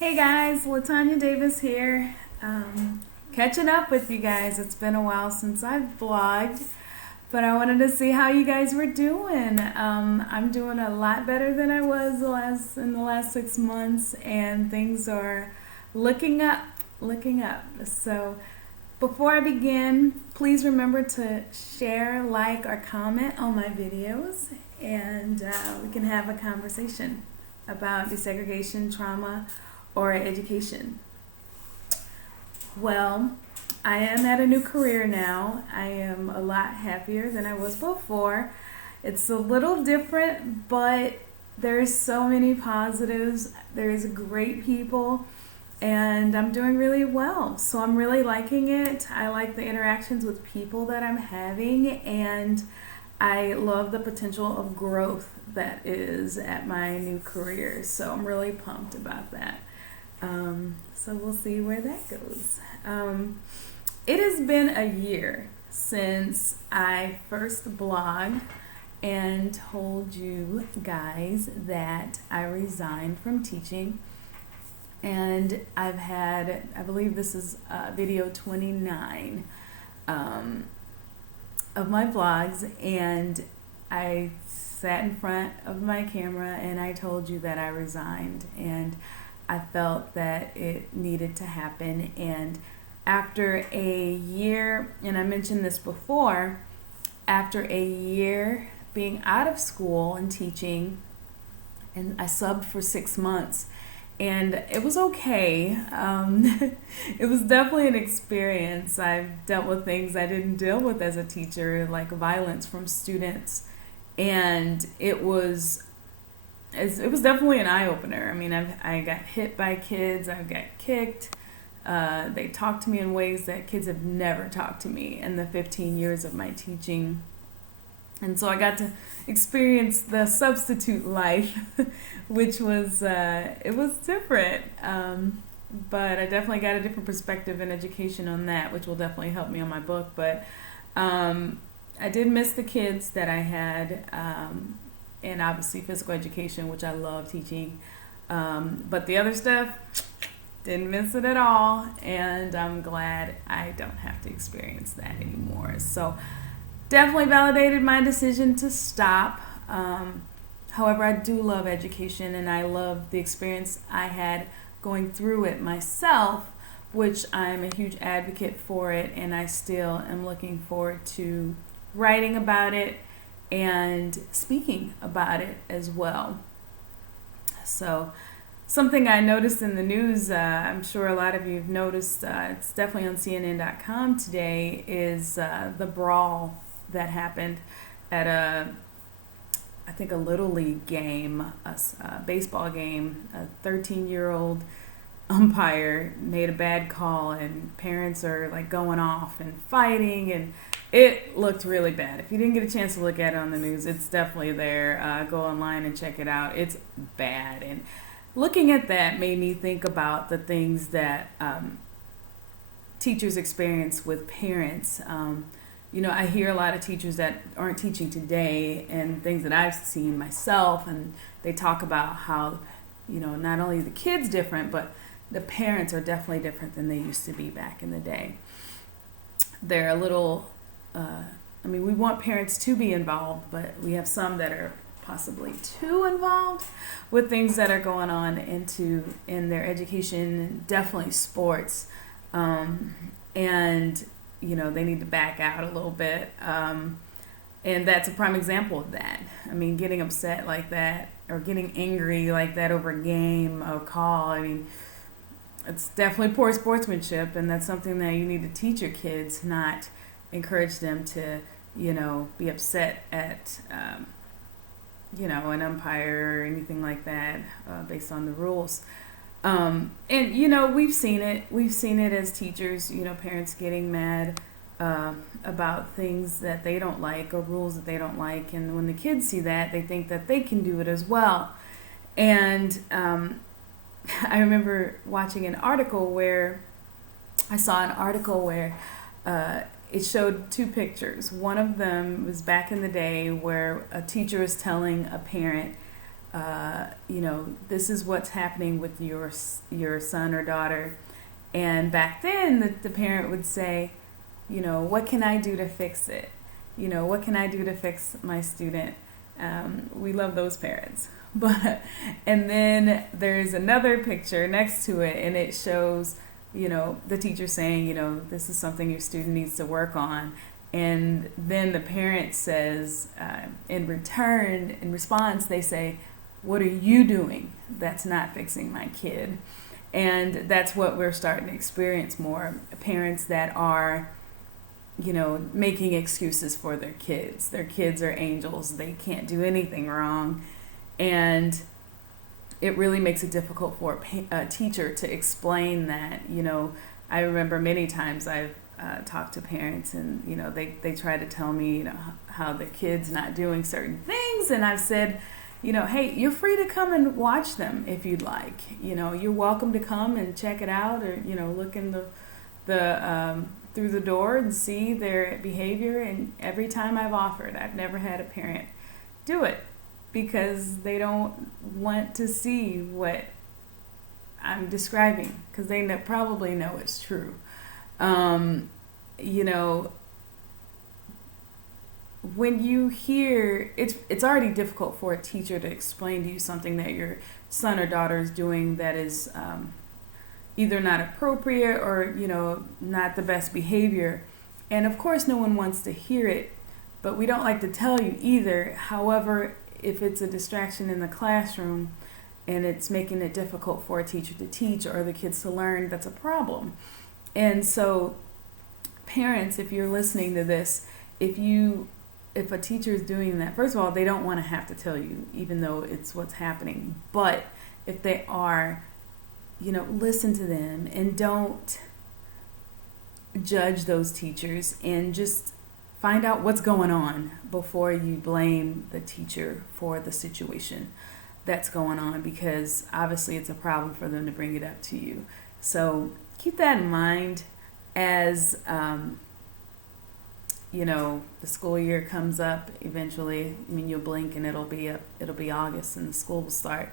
Hey guys, Latonya Davis here. Catching up with you guys. It's been a while since I've vlogged, but I wanted to see how you guys were doing. I'm doing a lot better than I was in the last 6 months, and things are looking up, looking up. So before I begin, please remember to share, like, or comment on my videos, and we can have a conversation about desegregation, trauma, or education. Well, I am at a new career now. I am a lot happier than I was before. It's a little different, but there's so many positives. There's great people, and I'm doing really well. So I'm really liking it. I like the interactions with people that I'm having, and I love the potential of growth that is at my new career. So I'm really pumped about that. So we'll see where that goes. It has been a year since I first blogged and told you guys that I resigned from teaching. And I've had, I believe this is video 29 of my vlogs, and I sat in front of my camera and I told you that I resigned, and I felt that it needed to happen. And after a year, and I mentioned this before, after a year being out of school and teaching, and I subbed for 6 months, and it was okay. It was definitely an experience. I've dealt with things I didn't deal with as a teacher, like violence from students, and it was definitely an eye-opener. I mean, I got hit by kids, I got kicked. They talked to me in ways that kids have never talked to me in the 15 years of my teaching. And so I got to experience the substitute life, which was, it was different. But I definitely got a different perspective in education on that, which will definitely help me on my book. But I did miss the kids that I had, and obviously physical education, which I love teaching. But the other stuff, didn't miss it at all, and I'm glad I don't have to experience that anymore. So definitely validated my decision to stop. However, I do love education, and I love the experience I had going through it myself, which I'm a huge advocate for it, and I still am looking forward to writing about it and speaking about it as well. So something I noticed in the news, I'm sure a lot of you have noticed, it's definitely on CNN.com today, is the brawl that happened at I think a Little League game, a baseball game. A 13-year-old umpire made a bad call, and parents are like going off and fighting, and it looked really bad. If you didn't get a chance to look at it on the news, it's definitely there. Go online and check it out. It's bad. And looking at that made me think about the things that teachers experience with parents. I hear a lot of teachers that aren't teaching today, and things that I've seen myself, and they talk about how, not only the kids different, but the parents are definitely different than they used to be back in the day. They're a little, we want parents to be involved, but we have some that are possibly too involved with things that are going on in their education, definitely sports, and they need to back out a little bit, and that's a prime example of that. I mean, getting upset like that or getting angry like that over a game or call, it's definitely poor sportsmanship, and that's something that you need to teach your kids, not encourage them to be upset at an umpire or anything like that, based on the rules. And we've seen it as teachers, parents getting mad about things that they don't like or rules that they don't like, and when the kids see that, they think that they can do it as well. And I remember watching an article where it showed two pictures. One of them was back in the day where a teacher was telling a parent this is what's happening with your son or daughter. And back then, the parent would say, what can I do to fix it? What can I do to fix my student? We love those parents. And then there's another picture next to it, and it shows, the teacher saying, this is something your student needs to work on. And then the parent says, in response, they say, what are you doing that's not fixing my kid? And that's what we're starting to experience more. Parents that are, making excuses for their kids. Their kids are angels. They can't do anything wrong. And it really makes it difficult for a teacher to explain that. I remember many times I've talked to parents, and they try to tell me how their kid's not doing certain things, and I've said, hey, you're free to come and watch them if you'd like. You're welcome to come and check it out, or look in the through the door and see their behavior. And every time I've offered, I've never had a parent do it, because they don't want to see what I'm describing, because they probably know it's true. When you hear, it's already difficult for a teacher to explain to you something that your son or daughter is doing that is either not appropriate or not the best behavior. And of course no one wants to hear it, but we don't like to tell you either. However, if it's a distraction in the classroom and it's making it difficult for a teacher to teach or the kids to learn, that's a problem. And so parents, if you're listening to this, if a teacher is doing that, first of all, they don't want to have to tell you, even though it's what's happening. But if they are, listen to them and don't judge those teachers, and just find out what's going on before you blame the teacher for the situation that's going on, because obviously it's a problem for them to bring it up to you. So keep that in mind as the school year comes up eventually. You'll blink and it'll be August and the school will start.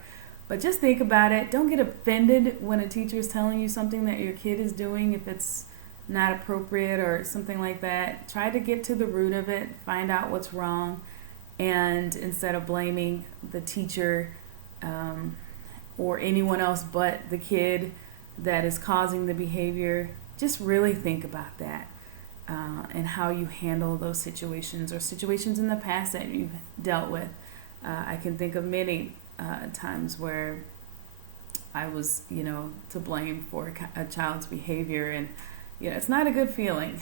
But just think about it. Don't get offended when a teacher is telling you something that your kid is doing if it's not appropriate or something like that. Try to get to the root of it, find out what's wrong, and instead of blaming the teacher or anyone else but the kid that is causing the behavior, just really think about that and how you handle those situations or situations in the past that you've dealt with. I can think of many times where I was, to blame for a child's behavior, and it's not a good feeling,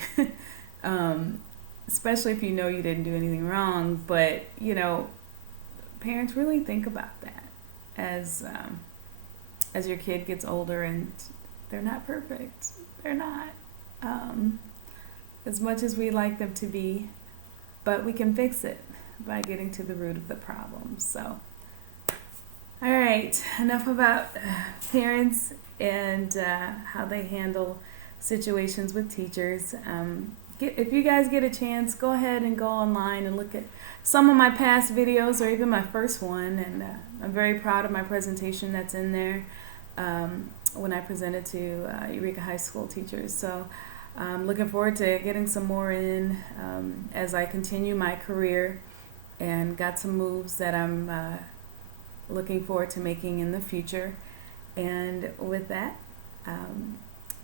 especially if you didn't do anything wrong. But parents, really think about that as your kid gets older, and they're not perfect. They're not, as much as we'd like them to be, but we can fix it by getting to the root of the problem. So, all right, enough about parents and how they handle situations with teachers. If you guys get a chance, go ahead and go online and look at some of my past videos, or even my first one. And I'm very proud of my presentation that's in there when I presented to Eureka High School teachers. So I'm looking forward to getting some more in as I continue my career, and got some moves that I'm looking forward to making in the future. And with that,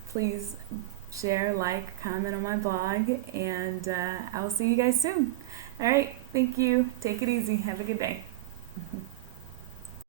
please share, like, comment on my blog, and I will see you guys soon. All right, thank you. Take it easy. Have a good day.